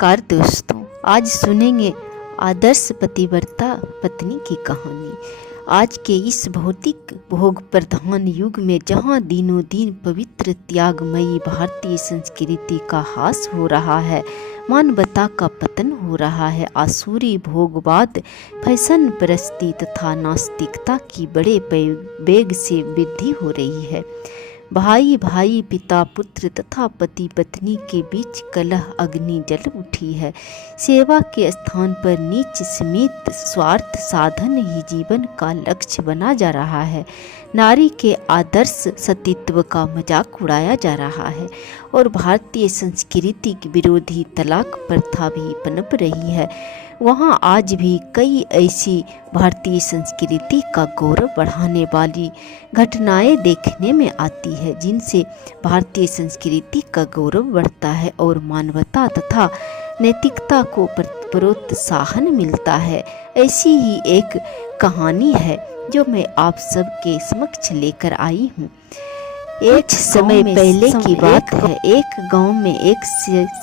नमस्कार दोस्तों, आज सुनेंगे आदर्श पतिव्रता पत्नी की कहानी। आज के इस भौतिक भोग प्रधान युग में जहाँ दिनों दिन पवित्र त्यागमयी भारतीय संस्कृति का ह्रास हो रहा है, मानवता का पतन हो रहा है, आसुरी भोगवाद, फैशन परस्ती तथा नास्तिकता की बड़े वेग से वृद्धि हो रही है। भाई भाई, पिता पुत्र तथा पति पत्नी के बीच कलह अग्नि जल उठी है। सेवा के स्थान पर नीच स्मित स्वार्थ साधन ही जीवन का लक्ष्य बना जा रहा है। नारी के आदर्श सतीत्व का मजाक उड़ाया जा रहा है और भारतीय संस्कृति की विरोधी तलाक प्रथा भी पनप रही है। वहाँ आज भी कई ऐसी भारतीय संस्कृति का गौरव बढ़ाने वाली घटनाएं देखने में आती है, जिनसे भारतीय संस्कृति का गौरव बढ़ता है और मानवता तथा नैतिकता को प्रोत्साहन मिलता है। ऐसी ही एक कहानी है जो मैं आप सबके समक्ष लेकर आई हूँ। एक समय पहले की बात है। एक गांव में एक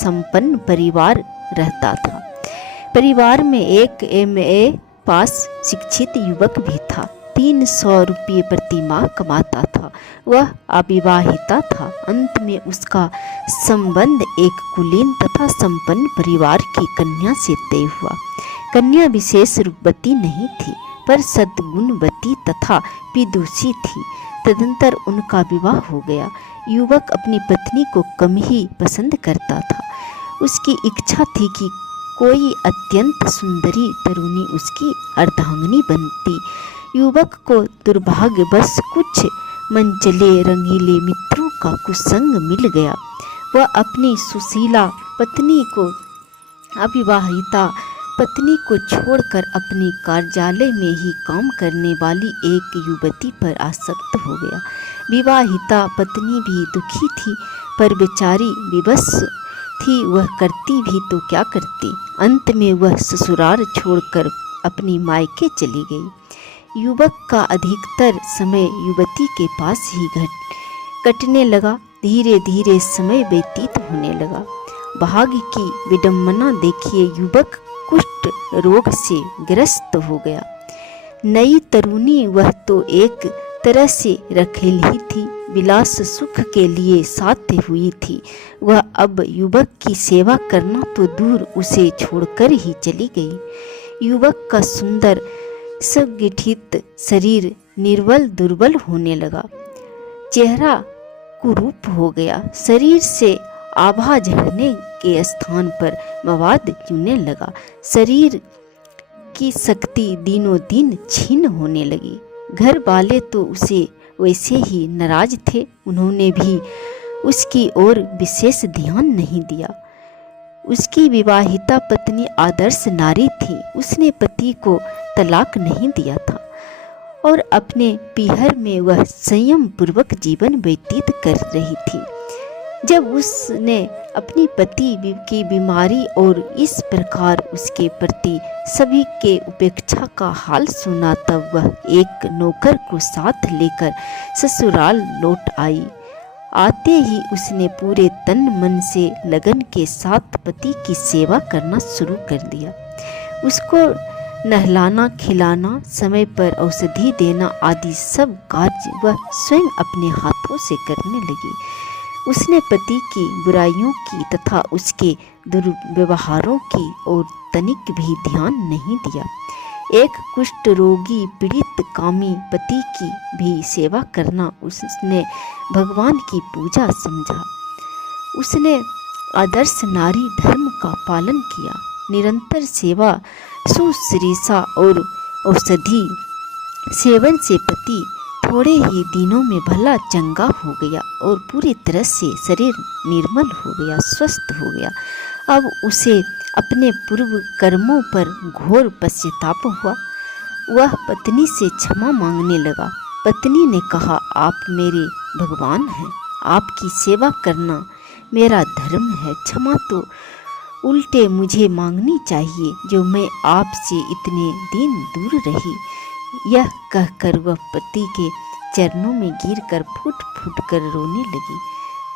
संपन्न परिवार रहता था। परिवार में एक एमए पास शिक्षित युवक भी था। 300 रुपये प्रति माह कमाता था। वह अविवाहिता था। अंत में उसका संबंध एक कुलीन तथा संपन्न परिवार की कन्या से तय हुआ। कन्या विशेष रूपवती नहीं थी, पर सद्गुणवती तथा विदुषी थी। तदंतर उनका विवाह हो गया। युवक अपनी पत्नी को कम ही पसंद करता था। उसकी इच्छा थी कि कोई अत्यंत सुंदरी तरुणी उसकी अर्धांगिनी बनती। युवक को दुर्भाग्यवश कुछ मनचले रंगीले मित्रों का कुसंग मिल गया। वह अपनी सुशीला पत्नी को अविवाहिता पत्नी को छोड़कर अपनी कार्यालय में ही काम करने वाली एक युवती पर आसक्त हो गया। विवाहिता पत्नी भी दुखी थी, पर बेचारी विवश थी। वह करती भी तो क्या करती। अंत में वह ससुराल छोड़कर अपनी मायके चली गई। युवक का अधिकतर समय युवती के पास ही कटने लगा। धीरे धीरे समय व्यतीत होने लगा। भाग्य की विडंबना देखिए, युवक कुष्ठ रोग से ग्रस्त हो गया। नई तरुणी वह तो एक तरह से रखेल ही थी, विलास सुख के लिए साध्य हुई थी। वह अब युवक की सेवा करना तो दूर, उसे छोड़कर ही चली गई। युवक का सुंदर सुगठित शरीर निर्बल दुर्बल होने लगा। चेहरा कुरूप हो गया। शरीर से आभा झड़ने के स्थान पर मवाद चुनने लगा। शरीर की शक्ति दिनों दिन छीन होने लगी। घर वाले तो उसे वैसे ही नाराज थे। उन्होंने भी उसकी ओर विशेष ध्यान नहीं दिया। उसकी विवाहिता पत्नी आदर्श नारी थी। उसने पति को तलाक नहीं दिया था और अपने पीहर में वह संयम पूर्वक जीवन व्यतीत कर रही थी। जब उसने अपनी पति की बीमारी और इस प्रकार उसके प्रति सभी के उपेक्षा का हाल सुना, तब वह एक नौकर को साथ लेकर ससुराल लौट आई। आते ही उसने पूरे तन मन से लगन के साथ पति की सेवा करना शुरू कर दिया। उसको नहलाना, खिलाना, समय पर औषधि देना आदि सब कार्य वह स्वयं अपने हाथों से करने लगी। उसने पति की बुराइयों की तथा उसके दुर्व्यवहारों की ओर तनिक भी ध्यान नहीं दिया। एक कुष्ठ रोगी पीड़ित कामी पति की भी सेवा करना उसने भगवान की पूजा समझा। उसने आदर्श नारी धर्म का पालन किया। निरंतर सेवा, शुश्रूषा और औषधि सेवन से पति थोड़े ही दिनों में भला चंगा हो गया और पूरी तरह से शरीर निर्मल हो गया, स्वस्थ हो गया। अब उसे अपने पूर्व कर्मों पर घोर पश्चाताप हुआ। वह पत्नी से क्षमा मांगने लगा। पत्नी ने कहा, आप मेरे भगवान हैं, आपकी सेवा करना मेरा धर्म है। क्षमा तो उल्टे मुझे मांगनी चाहिए, जो मैं आपसे इतने दिन दूर रही। यह कहकर वह पति के चरणों में गिरकर फूट फूट कर रोने लगी।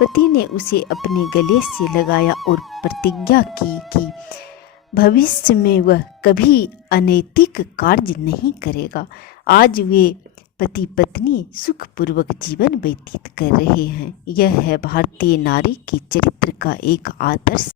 पति ने उसे अपने गले से लगाया और प्रतिज्ञा की कि भविष्य में वह कभी अनैतिक कार्य नहीं करेगा। आज वे पति पत्नी सुखपूर्वक जीवन व्यतीत कर रहे हैं। यह है भारतीय नारी के चरित्र का एक आदर्श